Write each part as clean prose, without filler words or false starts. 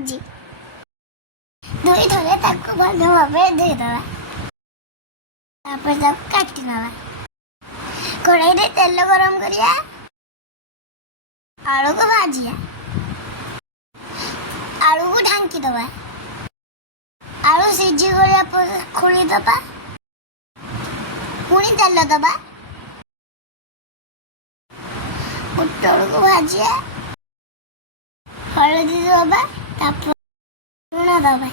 सब्जी धोई धोले ताको भल भावे धोई दवा तापर ताको काटी नवा कढ़ाई रे तेल गरम करिया आलू को भाजिया आलू को ढांकी दवा आलू सिझी गला पर खोली दबा पुणी तेल दबा पुटल को भाजिया हलदी दबा तापर लुण दबा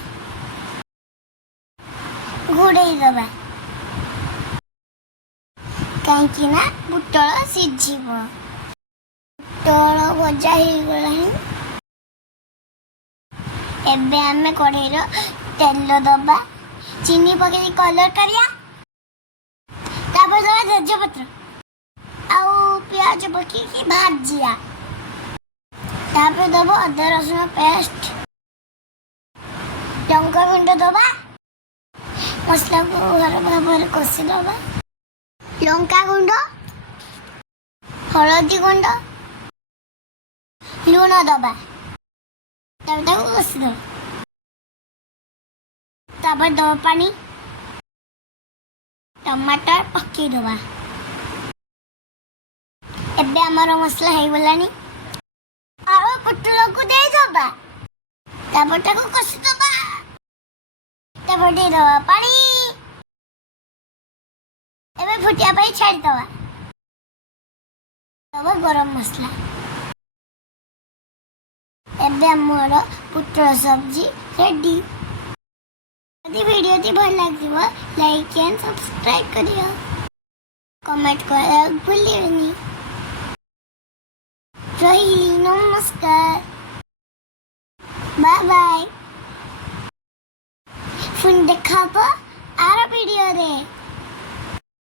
घोड़े दबा कहीं ना पुटल सिझिब पुटल भजा हो गलानी एबे आमे कढ़ाई तेल दबा चीनी पके कलर करिया तापर दबा तेजपत्र आउ प्याज पके भाजिया तापर दबा अदा रसुण पेस्ट लंका गुंड दबा मसला को घर भाव कषि दबा लंका गुंड हलदी गुंड लुण दबा कषि दबा तापर दबा पानी टमाटर पके दबा एबे हमर मसला हो गलानी आरो पुटल को दे दबा तापर ताको कषि दबा तापर दे दबा पानी एबे फुटिया पाई छाड़ी दबा दबा गरम मसला एबे हमर पुटल सब्जी रेडी यदि वीडियो टी भल लागिबो लाइक एंड सब्सक्राइब करियो कमेंट कर भूलियोनी रही नमस्कार बाय बाय फिर देखा आर वीडियो रे।